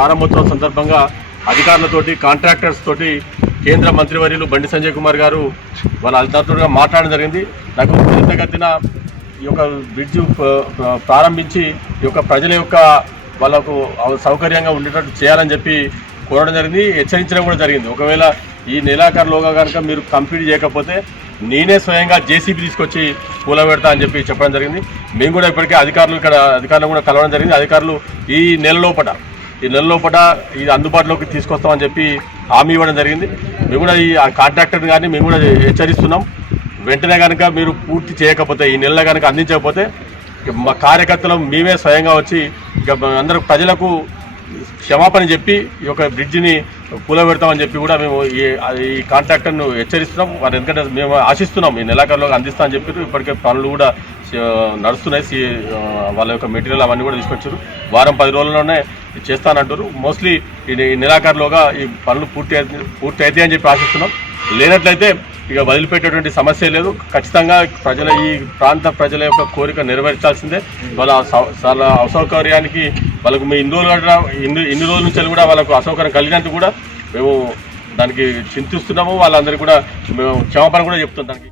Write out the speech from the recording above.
ప్రారంభోత్సవం సందర్భంగా అధికారులతోటి కాంట్రాక్టర్స్ తోటి కేంద్ర మంత్రివర్యులు బండి సంజయ్ కుమార్ గారు వాళ్ళ అధికారులుగా మాట్లాడడం జరిగింది. నాకు త్వరితగతిన ఈ యొక్క బ్రిడ్జ్ ప్రారంభించి ఈ యొక్క ప్రజల యొక్క వాళ్ళకు సౌకర్యంగా ఉండేటట్టు చేయాలని చెప్పి కోరడం జరిగింది, హెచ్చరించడం కూడా జరిగింది. ఒకవేళ ఈ నెలాఖరులోగా కనుక మీరు కంప్లీట్ చేయకపోతే నేనే స్వయంగా జేసీబీ తీసుకొచ్చి కూలబెడతా అని చెప్పి చెప్పడం జరిగింది. మేము కూడా ఇప్పటికే అధికారులు కూడా కలవడం జరిగింది. అధికారులు ఈ నెల లోపల ఇది అందుబాటులోకి తీసుకొస్తామని చెప్పి హామీ ఇవ్వడం జరిగింది. మేము కూడా ఈ కాంట్రాక్టర్ కానీ మేము కూడా హెచ్చరిస్తున్నాం. వెంటనే కనుక మీరు పూర్తి చేయకపోతే, ఈ నెలలో కనుక అందించకపోతే మా కార్యకర్తలు మేమే స్వయంగా వచ్చి ఇక అందరూ ప్రజలకు క్షమాపణ చెప్పి ఈ యొక్క బ్రిడ్జిని కూలబెడతామని చెప్పి కూడా మేము ఈ కాంట్రాక్టర్ను హెచ్చరిస్తున్నాం. వారు ఎందుకంటే మేము ఆశిస్తున్నాం ఈ నెలాఖరులో అందిస్తామని చెప్పి ఇప్పటికే పనులు కూడా నడుస్తున్నాయి. వాళ్ళ యొక్క మెటీరియల్ అవన్నీ కూడా తీసుకొచ్చారు. వారం 10 రోజుల్లోనే చేస్తానంటారు. మోస్ట్లీ ఈ నెలాఖరులోగా ఈ పనులు పూర్తి అవుతాయి అని చెప్పి ఆశిస్తున్నాం. లేనట్లయితే ఇక వదిలిపెట్టేటువంటి సమస్య లేదు. ఖచ్చితంగా ఈ ప్రాంత ప్రజల యొక్క కోరిక నెరవేర్చాల్సిందే. వాళ్ళ అసౌకర్యానికి వాళ్ళకు మేము ఇన్ని రోజుల నుంచి కూడా వాళ్ళకు అసౌకర్యం కలిగినందుకు కూడా మేము దానికి చింతిస్తున్నాము. వాళ్ళందరికీ కూడా మేము క్షమాపణ కూడా చెప్తున్నాం దానికి.